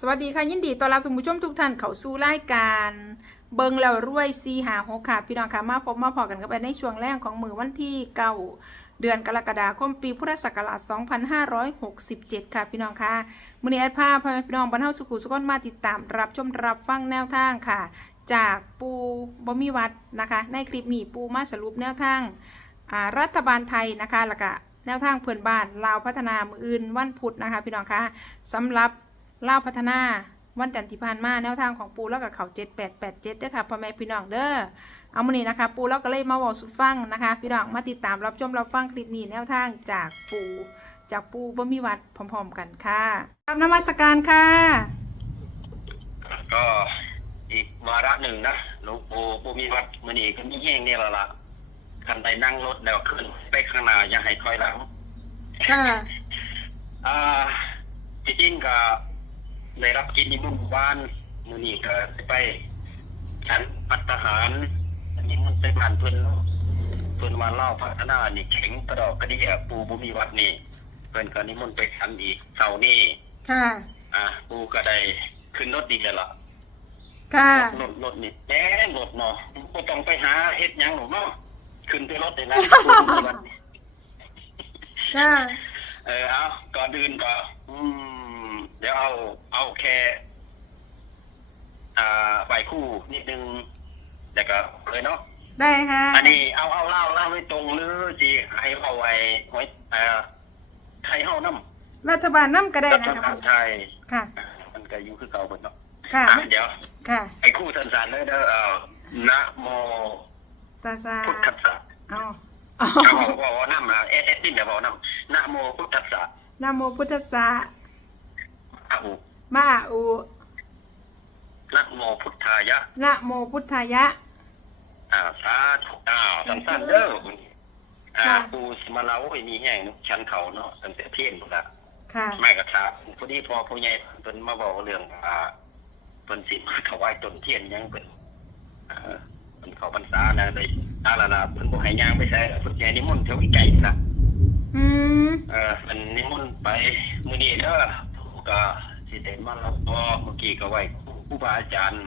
สวัสดีค่ะ ยินดีต้อนรับท่านผู้ชมทุกท่านเข้าสู่รายการ เบิงแล้วรวยซีหาหกค่ะ พี่น้องค่ะมาพบมาพอกันกันไปในช่วงแรกของมือวันที่เก้าเดือนกรกฎาคมปีพุทธศักราช 2567 ค่ะ พี่น้องค่ะมือนี้แอดภาพพี่น้องบรรเทาสุขุสุขนมาติดตามรับชมรับฟังแนวทางค่ะ จากปูบมีวัดนะคะ ในคลิปนี้ปูมาสรุปแนวทางรัฐบาลไทยนะคะแล้วก็แนวทางเพื่อนบ้านลาวพัฒนามืออื่นวันพุธนะคะ พี่น้องค่ะสำหรับ เล่าวพัฒนาวันจันทร์ที่ผ่านมาแนวทางของปูแล้วกับเขาเจ็ดแปดแปดเจ็ดด้วยค่ะพ่อแม่พี่น้องเด้อเอามานี้นะคะ ปูแล้วก็เลยมาบอกสุฟังนะคะ พี่น้องมาติดตามรับชมรับฟังคลิปนี้แนวทางจากปูจากปูบ่มีวัดพร้อม ๆ กันค่ะรับนมัสการค่ะ ก็อีกวาระหนึ่งนะหลวงปู่ปู่มีวัดมือนีก็มีแห้งนี่แหละล่ะคันใดนั่งรถแล้วขึ้น ไปข้างหน้าอย่าให้ถอยหลังค่ะอ่าที่จริงก็ ได้รับกินนิมนต์บ้านมือนีก็ไปฉันปัตตาหารอันนี้มันไปบ้านเพิ่นเนาะเพิ่นมาเล่าพัฒนานี่แข็งกระดอกกระเดียปู่บุมีวัดนี่เพิ่นก็นิมนต์ไปฉันอีกเสาร์นี้ค่ะ อ่าปู่ก็ได้ขึ้นรถอีกแล้วล่ะค่ะรถรถนี่แน่รถเนาะก็ต้องไปหาเฮ็ดหยังหนูเนาะขึ้นไปรถเลยนะค่ะเออเอาก่อนอื่นก็อืม เดี๋ยวเอาเอาแค่อ่าใบคู่นิดนึงแล้วก็เลยเนาะได้ค่ะอันนี้เอาเอาเล่าเล่าให้ตรงหรือสิให้เอาไว้ไว้เอ่อไทยเฮานำรัฐบาลน้ำก็ได้รันะฐคะบาลไทยค่ะ มันก็อยู่คือเก่าเบิดเนาะค่ะ อะเดี๋ยว ค่ะ ไอ้คู่สั้นๆเลยเด้อเอ่อนะโมตาซาพุทธัสสะเอาเอาเขาบอกว่าน้ำนะเอเอสตินเดี๋ยวบอกน้ำนะโมพุทธัสสะนะโมพุทธสสะ อะอุมาอุนะโมพุทธายะนะโมพุทธายะ อ่าสาธุอ้าวสั้นๆเด้ออ่าค่ะปูสมาลาโอ้ยมีแห้งชั้นเขาเนาะตั้งแต่เที่ยงหมดละค่ะไม่กระทาพอดีพอผู้ใหญ่เพิ่นมาบอกเรื่องอ่าเพิ่นสิมาถวายต้นเทียนหยังเพิ่นเอ่อเพิ่นเข้าพรรษานะเลยอาลาลาเพิ่นบ่ให้ย่างไปใส่เพิ่นใหญ่นิมนต์เท่าอีไก่นะอืมเออมันนิมนต์ไปมื้อนี้เด้อผู้ ก็สิได้มารับพอเมื่อกี้ก็ไว้ครูครูบาอาจารย์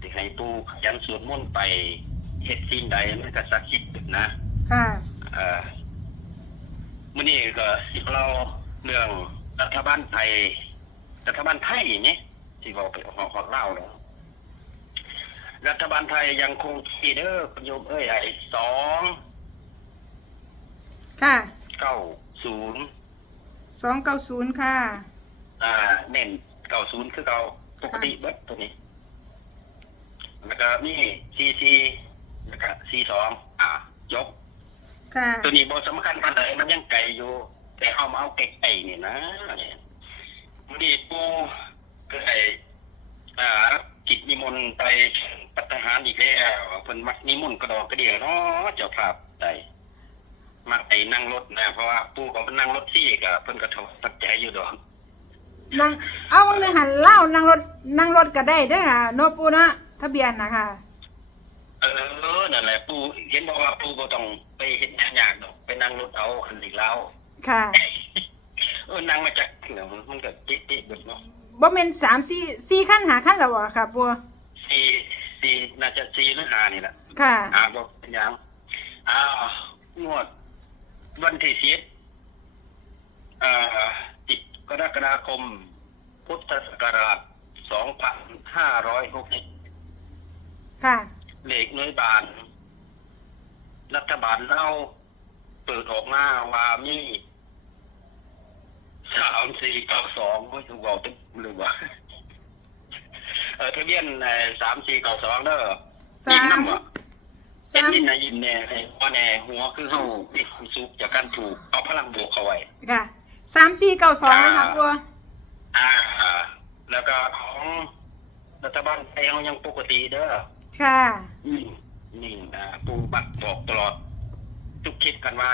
สิให้ปู่ขยันสวดมนต์ไปเฮ็ดสิ่งใดมันก็ศักดิ์สิทธิ์นะค่ะเอ่อมื้อนี้ก็สิเราเรื่องรัฐบาลไทยรัฐบาลไทยนี่ที่เว้าไปฮอดเล่าวเนาะรัฐบาลไทยยังคงที่เด้อคุณโยมเอ้ยไอ้สองค่ะเก้าศูนย์สองเก้าศูนย์ค่ะ อ่าเน้นเก้าศูนย์คือเก่าปกติเบิดตัวนี้ แล้วก็มีซีซีแล้วก็ซีสองอ่ายก ค่ะ ตัวนี้บ่สำคัญปานใดมันยังไกลอยู่ แต่เอามาเอาไกลๆนี่นะเนี่ยมื้อนี้ปูก็ได้อ่ารับกิจนิมนต์ไปปัตตาหารอีกแล้วเพิ่นมักนิมนต์กระดอกกระเดียวเนาะเจ้าภาพใดมักไปนั่งรถนะเพราะว่าปู่ก็มันนั่งรถซี่ก็เพิ่นก็ถวายปัจจัยอยู่ดอก นั่งเอาวันเลยหันเล่านั่งรถนั่งรถก็ได้เด้อค่ะโนปูนะทะเบียนนะคะเออนั่นแหละปูเห็นบอกว่าปูบ่ต้องไปเห็นยากดอกไปนั่งรถเอาคันนี้แล้วค่ะเออนั่งมาจากเนาะมันก็จิจิเบิดเนาะบ่แม่นสามสี่สี่ขั้นหาขั้นแล้วอะค่ะปูสี่สี่น่าจะสี่หรือห้านี่แหละค่ะอ่าบอกเป็นหยังอ้าวงวดวันที่สิบเอ่อติด กรกฎาคม พุทธศักราชสองพันห้าร้อยหกสิบค่ะเลขหน่วยบานรัฐบาลเราเปิดออกมาว่ามีสามสี่เก้าสองไม่ถูกบอกตึ๊บหรือว่าเออทะเบียนสามสี่เก้าสองเด้อสายิ้มมน้ำวะเอ็สานม นี่นะยิ้มแน่ให้ว่าแน่หัวคือเฮามีความสุขจากการถูกเอาพลังบวกเข้าไว้ ค่ะ สามสี่เก้าสองนะคะปูอ่า แล้วก็ของรัฐบาลไทยเฮายังปกติเด้อ ค่ะ อืมนี่นะปูบักบอกตลอด ทุกคลิปกันว่า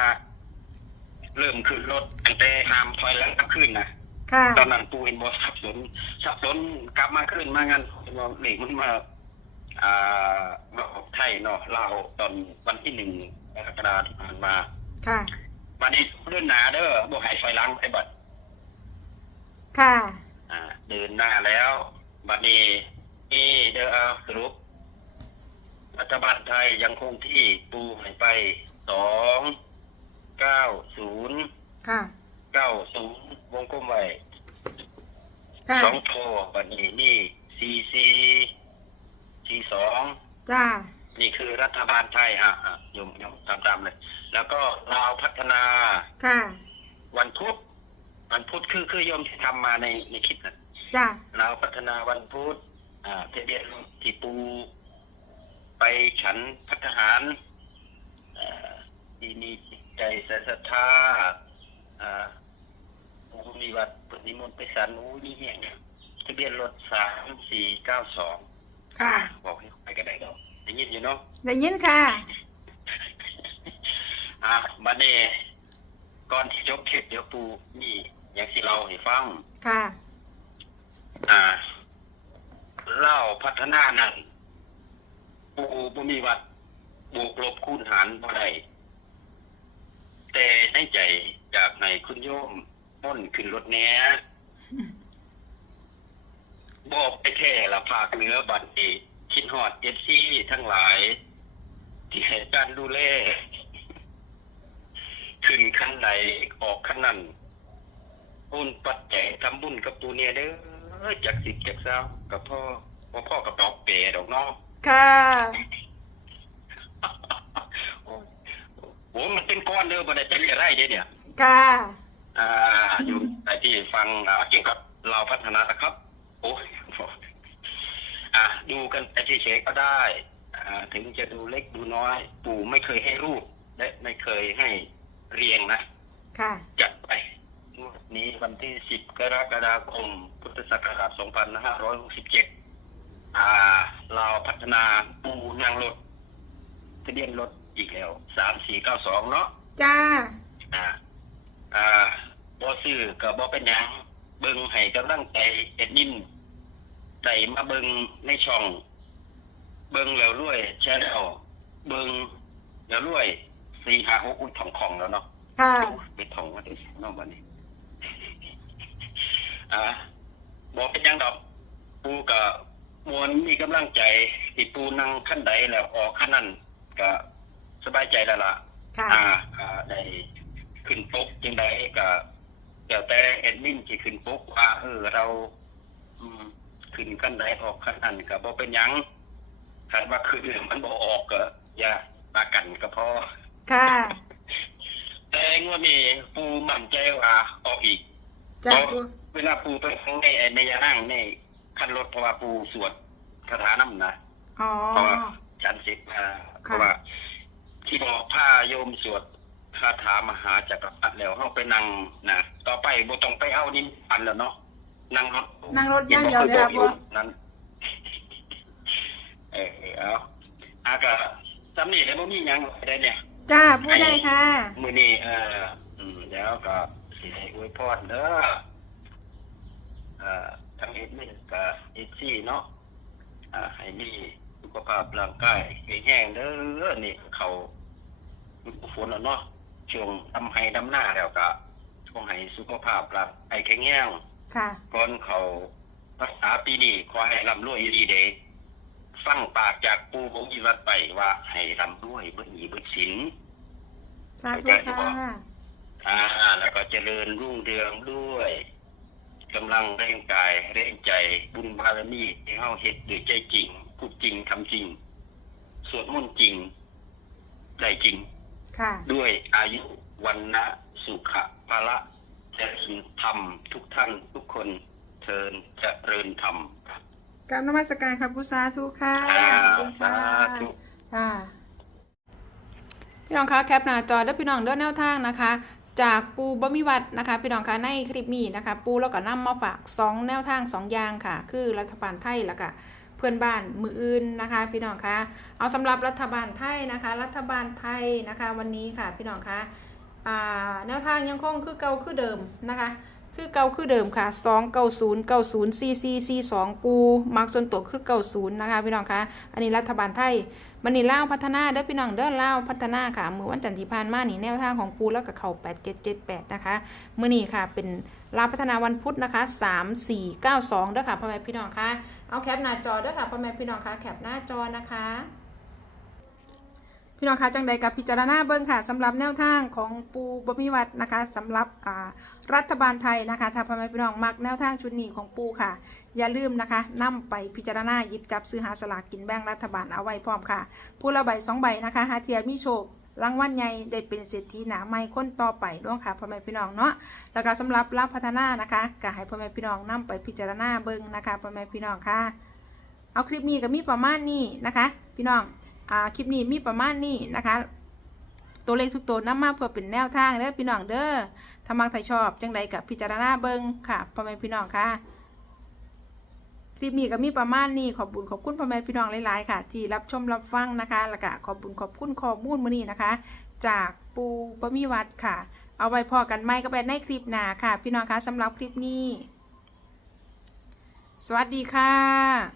เริ่มขึ้นรถตั้งแต่หามถอยหลังกลับขึ้นนะค่ะ ตอนนั้นปูเห็นบอสับสนสับสนกลับมาขึ้นมางั้นเห็นบ่เหล็กมันมา อ่ามาออกไทยเนาะเราวตอนวันที่หนึ่งกรกฎาคมที่ผ่านมา ค่ะ วันนี้เลื่อนหนาเด้อบ่ใหายไฟหลังไอ้บัดค่ะ อ่า เดินหน้าแล้ว บัดนี้นี่เด้อเอาสรุปรัฐบาลไทยยังคงที่ปูให้ไปสองเก้าศูนย์ค่ะ เก้าศูนย์วงกลมไว้ค่ะ สองโทรบัดนี้นี่ซีซีซีสองจ้า นี่คือรัฐบาลไทยอะอะโยมโยมตามตามๆเลย แล้วก็ลาวพัฒนา ค่ะ วันพุธวันพุธคือคือโยมที่ทำมาในในคลิปนะจ้าลาวพัฒนาวันพุธอ่าทะเบียนที่ปู ไปฉันพัฒหารเอ่อที่มีจิตใจศรัทธาอ่าปูมีวัดปฏิมนต์ไปสันอู้นี่เหี้ยงเนี่ยทะเบียนรถสามสี่เก้าสองค่ะ บอกให้ไปกันได้ดอก ได้ยินอยู่เนาะได้ยินค่ะ อะบัดนี้ก่อนที่จบคลิปเดี๋ยวปูนี่อย่างที่เราให้ฟัง ค่ะ อ่าเล่าพัฒนานั่นปูบ่มีวัดบวกลบคูณหารบ่ได้แต่ในใจอยากให้คุณโยมม่นขึ้นรถแหน่บอกไปแค่ละภาคเหนือบัดนี้ คิดฮอดเอฟซีทั้งหลาย ที่ให้การดูแลขึ้นขั้นใดออกขั้นนั้นบุญปัจจัยทำบุญกับปูเนี่ยเด้อจากสิบจากเศร้ากับพ่อพ่อพ่อกับดอกเปรดอกเน้องค่ะโอ้มันเป็นก้อนเด้อบ่ได้เป็นอะไรเด้เนี่ย ค่ะ อ่า อยู่ไอ้ที่ฟังอ่าเกี่ยวกับเราวพัฒนานะครับ โอ้ย อ่าดูกันไปเฉยๆก็ได้อ่าถึงจะดูเล็กดูน้อย ปู่ไม่เคยให้รูปและไม่เคยให้เรียงนะค่ะ จัดไปงวดนี้วันที่ 10 กรกฎาคม พุทธศักราช 2567 อ่า เราพัฒนาปูนางรถทะเบียนรถอีกแล้ว 3492 เนาะ จ้า อ่า อ่าบอซื้อกับบอเป็นหยัง เบิงให้กำลังใจเอ็ดมิน ได้มาเบิงในช่อง เบิงแล้วรวยแชร์แล้วเบิงแล้วรวยสี่ห้าหกอุ้ยทองของแล้วเนาะค่ะไปท่องมาดินอกวันนี้อ่าบอกเป็นหยังดอกปูกับมวลมีกำลังใจที่ปูนั่งขั้นใดแล้วออกขั้นนั้นก็สบายใจแล้วล่ะค่ะอ่าอ่าได้ขึ้นปุ๊กยังไงก็เดี๋ยวแต่แอดมินที่ขึ้นปุ๊กว่าเออเราอืม ขึ้นขั้นใดออกขั้นนั้นก็บ่เป็นหยังคันว่าคือมันบ่ออกก็อย่าปากันก็พอค่ะ แต่งวดนี้ปูมั่นใจว่าออกอีกจ้าเพราะเวลาปูไปข้างในในยานั่งในคันรถเพราะว่าปูสวดคาถาน้ำนะอ๋อเพราะว่าชั้นสิบอ่าเพค่ะราะว่าที่บอกผ้าโยมสวดคาถามหาจักรพรรดิแล้วเข้าไปนั่งนะต่อไปบ่ต้องไปเอานิมปันแล้วเนาะ นั่งรถนั่งรถอย่างเดียวเลยครับห็นบ่บ่คนั้นเออเอาอากะสำนี่แล้วบ่มีหยังได้เนี่ยจ้าพูดได้ค่ะมื้อนี้เอ่ออืมแล้วก็สิให้อวยพรเด้อเอ่อทั้งเอ็ดมินกับเอ็ดซี่เนาะอ่าให้มีสุขภาพร่างกายแข็งแรงเด้อนี่เขาฤดูฝนแล้วเนาะช่วงทำให้ดำหน้าแล้วก็ช่วงให้สุขภาพร่างกายแข็งแรง ค่ะ ก่อนเขารักษาปีนี้ขอให้ร่ำรวยดีเด้ฟังปากจากปู่ของอีวัดไปว่าให้ร่ำรวยเบิดหนี้เบิดสินสาธุค่ะอ่า แล้วก็เจริญรุ่งเรืองด้วยกำลังแรงกายแรงใจบุญบารมีที่เฮาเฮ็ดด้วยใจจริงพูดจริงทำจริง สวดมนต์จริงได้จริง ค่ะ ด้วยอายุวันนะสุขะภาละเจริญธรรมทุกท่านทุกคนเชิญเจริญธรรมกรารนมัสการครับพุสาธุค่ะอ่าขอบคุณค่ะสาธุค่ะ พี่น้องคะแคปหน้าจอเด้อพี่น้องเด้อแนวทางนะคะ จากปูบะมิวัดนะคะ พี่น้องคะในคลิปนี้นะคะ ปูแล้วก็นำมาฝาก 2 แนวทาง 2 อย่างค่ะ คือรัฐบาลไทยแล้วก็เพื่อนบ้านมืออื่นนะคะ พี่น้องคะเอาสำหรับรัฐบาลไทยนะคะ รัฐบาลไทยนะคะ วันนี้ค่ะ พี่น้องคะอ่า แนวทางยังคงคือเก่าคือเดิมนะคะ คือเก่าคือเดิมค่ะ2 90 90 44 42ปูมักส่วนตัวคือ90นะคะพี่น้องคะอันนี้รัฐบาลไทยมันนี่ล่าพัฒนาเด้อพี่น้องเด้อล่าพัฒนาค่ะมือวันจันทร์ที่ผ่านมานี่แนวทางของปูแล้วก็เข่า8778นะคะมื้อนี้ค่ะเป็นลาพัฒนาวันพุธนะคะ3492เด้อค่ะพ่อแม่พี่น้องคะเอาแคปหน้าจอเด้อค่ะพ่อแม่พี่น้องคะแคปหน้าจอนะคะ พี่น้องคะจังใดกับพิจารณาเบิ้งค่ะสำหรับแนวทางของปูบมิวัตนะคะสำหรับรัฐบาลไทยนะคะถ้าพ่อแม่พี่น้องมักแนวทางชุดนี้ของปูค่ะ อย่าลืมนะคะนำไปพิจารณาหยิบจับซื้อหาสลากกินแบ่งรัฐบาลเอาไว้พร้อมค่ะผู้ละใบสองใบนะคะหาเทียมีโชครางวัลใหญ่ได้เป็นเศรษฐีหนาไม่ค้นต่อไปด้วยค่ะพ่อแม่พี่น้องเนาะแล้วก็สำหรับรับพัฒนานะคะก็ให้พ่อแม่พี่น้องนำไปพิจารณาเบิ้งนะคะพ่อแม่พี่น้องค่ะ เอาคลิปนี้ก็มีประมาณนี้นะคะ พี่น้อง อ่าคลิปนี้มีประมาณนี้นะคะ ตัวเลขทุกตัวนำมาเพื่อเป็นแนวทางเด้อพี่น้องเด้อถ้ามักใครชอบจังใดกับพิจารณาเบิงค่ะพ่อแม่พี่น้องค่ะคลิปนี้ก็มีประมาณนี้ขอบบุญขอบคุณพ่อแม่พี่น้องหลายๆค่ะ ที่รับชมรับฟังนะคะแล้วก็ขอบบุญขอบคุณข้อมูลมื้อนี้นะคะ จากปูปมีวัดค่ะ เอาไว้พอกันไหมก็ไปในคลิปหน้าค่ะ พี่น้องคะสำหรับคลิปนี้ สวัสดีค่ะ